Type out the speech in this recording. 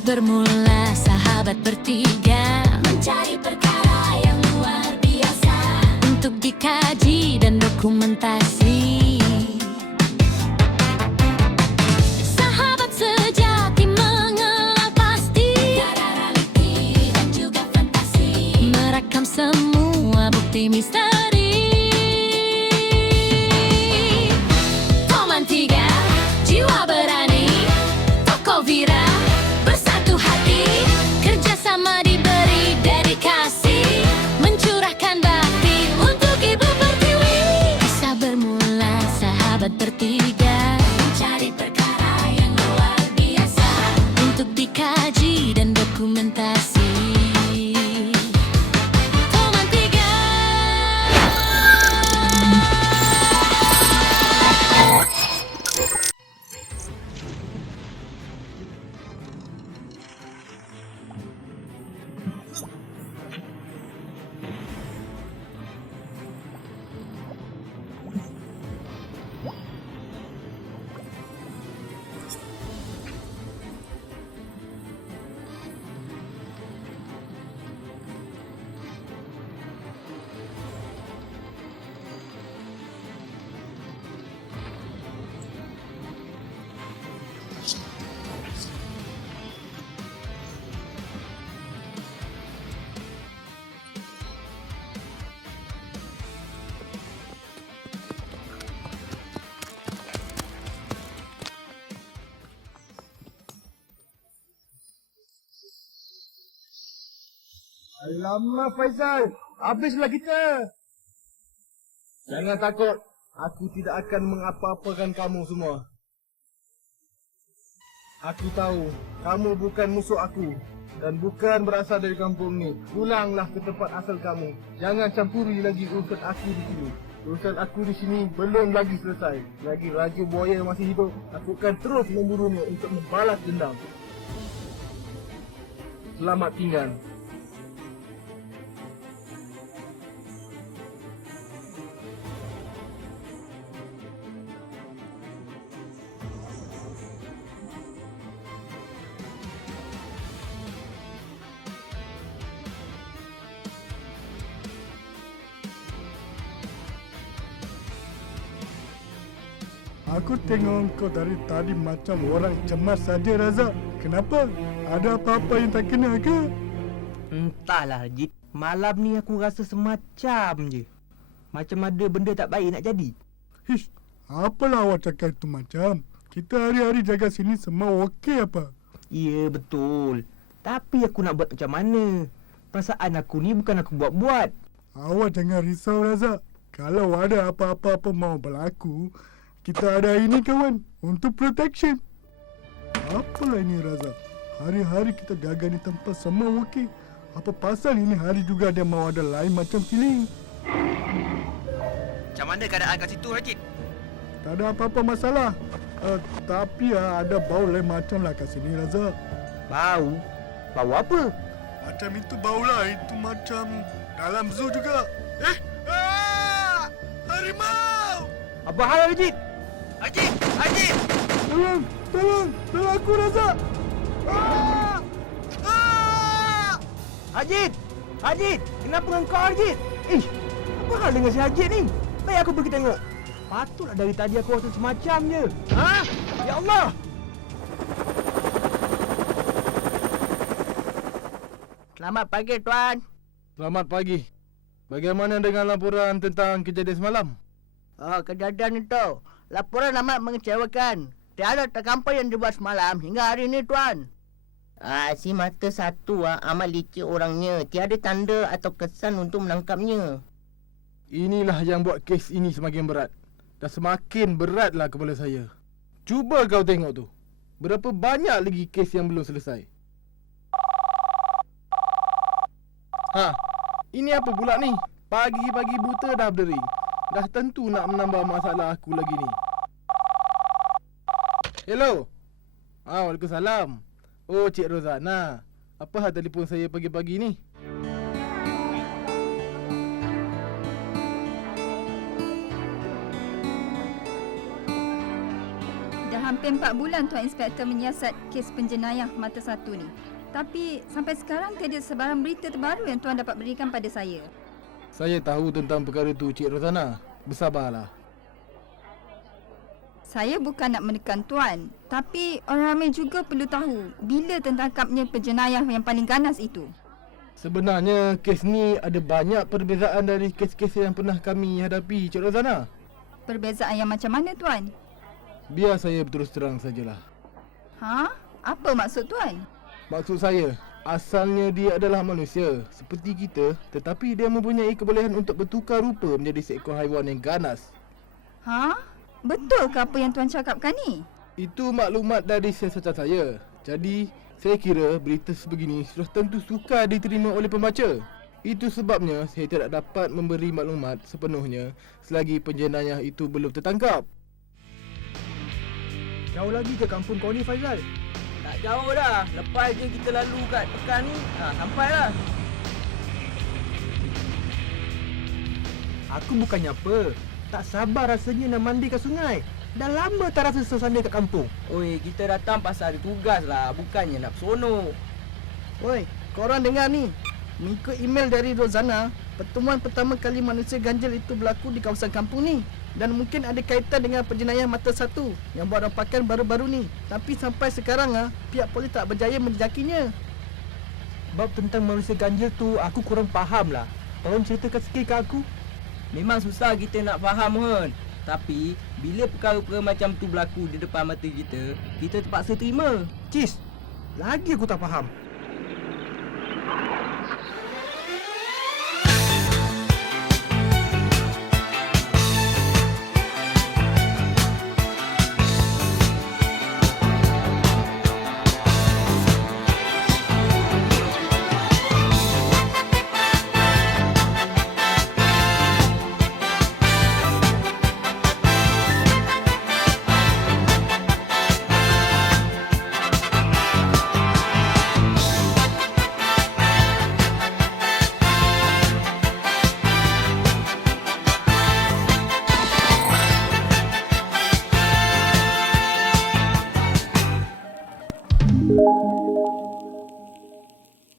bermula sahabat bertiga mencari perkara yang luar biasa untuk dikaji dan dokumentasi. Sahabat sejati mengenal pasti tiada realiti dan juga fantasi, merekam semua bukti misteri. Toman 3, jiwa berani, toko Vira bersatu hati, kerjasama diberi dedikasi, mencurahkan bakti untuk Ibu Pertiwi. Kisah bermula sahabat bertiga mencari perkara yang luar biasa untuk dikaji dan dokumentasi. Toman 3. Alamak Faizal, habislah kita. Jangan takut, aku tidak akan mengapa-apakan kamu semua. Aku tahu, kamu bukan musuh aku dan bukan berasal dari kampung ni. Pulanglah ke tempat asal kamu. Jangan campuri lagi urusan aku di sini. Urusan aku di sini belum lagi selesai. Lagi Raja Buaya masih hidup, aku akan terus memburunya untuk membalas dendam. Selamat tinggal. Aku tengok kau dari tadi macam orang cemas saja, Razak. Kenapa? Ada apa-apa yang tak kena ke? Entahlah, Jit. Malam ni aku rasa semacam je. Macam ada benda tak baik nak jadi. Hish, apalah awak cakap itu macam? Kita hari-hari jaga sini semua okey apa? Ya, betul. Tapi aku nak buat macam mana? Perasaan aku ni bukan aku buat-buat. Awak jangan risau, Razak. Kalau ada apa-apa mau berlaku, kita ada ini kawan, untuk protection. Apalah ini Razak? Hari-hari kita jaga ni tempat semua okey. Apa pasal ini hari juga dia mau ada lain macam feeling? Macam mana keadaan kat situ, Rajit? Tak ada apa-apa masalah. Tapi ada bau lain macam lah kat sini Razak. Bau? Bau apa? Macam itu bau lah, itu macam dalam zoo juga. Harimau! Apa hal, Rajit? Rajit! Rajit! Tolong aku Razak! Rajit! Rajit! Kenapa dengan kau, Rajit? Apa hal dengan si Rajit ni? Baik aku pergi tengok. Patutlah dari tadi aku rasa semacam je. Ha? Ya Allah! Selamat pagi, Tuan. Selamat pagi. Bagaimana dengan laporan tentang kejadian semalam? Kejadian itu, laporan amat mengecewakan. Tiada terkampai yang dibuat semalam hingga hari ini, Tuan. Si mata satu amat licik orangnya. Tiada tanda atau kesan untuk menangkapnya. Inilah yang buat kes ini semakin berat. Dan semakin beratlah kepala saya. Cuba kau tengok tu. Berapa banyak lagi kes yang belum selesai. Ini apa pula ni? Pagi-pagi buta dah berdering. Dah tentu nak menambah masalah aku lagi ni. Hello. Waalaikumsalam. Oh, Cik Rozana. Apa hal telefon saya pagi-pagi ni? hampir 4 bulan Tuan Inspektor menyiasat kes penjenayah mata satu ni. Tapi sampai sekarang tiada sebarang berita terbaru yang Tuan dapat berikan pada saya. Saya tahu tentang perkara tu, Cik Rozana. Bersabarlah. Saya bukan nak menekan Tuan, tapi orang ramai juga perlu tahu bila tertangkapnya penjenayah yang paling ganas itu. Sebenarnya kes ni ada banyak perbezaan dari kes-kes yang pernah kami hadapi, Cik Rozana. Perbezaan yang macam mana Tuan? Biar saya berterus terang sajalah. Ha? Apa maksud Tuan? Maksud saya, asalnya dia adalah manusia seperti kita, tetapi dia mempunyai kebolehan untuk bertukar rupa menjadi seekor haiwan yang ganas. Ha? Betul ke apa yang Tuan cakapkan ni? Itu maklumat dari siasatan saya. Jadi, saya kira berita sebegini sudah tentu sukar diterima oleh pembaca. Itu sebabnya saya tidak dapat memberi maklumat sepenuhnya selagi penjenayah itu belum tertangkap. Jauh lagi ke kampung kau ni, Faizal? Tak jauh dah. Lepas je kita lalu kat pekan ni, sampailah. Aku bukannya apa. Tak sabar rasanya nak mandi kat sungai. Dah lama tak rasa suasana kat kampung. Oi, kita datang pasal ada tugas lah. Bukannya nak bersono. Oi, korang dengar ni. Mengikut email dari Rozana, pertemuan pertama kali manusia ganjil itu berlaku di kawasan kampung ni. Dan mungkin ada kaitan dengan penjenayah mata satu yang buat rompakan baru-baru ni. Tapi sampai sekarang pihak polis tak berjaya menjejakinya. Bab tentang manusia ganjil tu aku kurang faham lah. Tolong ceritakan sikit ke aku. Memang susah kita nak faham kan. Tapi, bila perkara-perkara macam tu berlaku di depan mata kita terpaksa terima. Cis, lagi aku tak faham.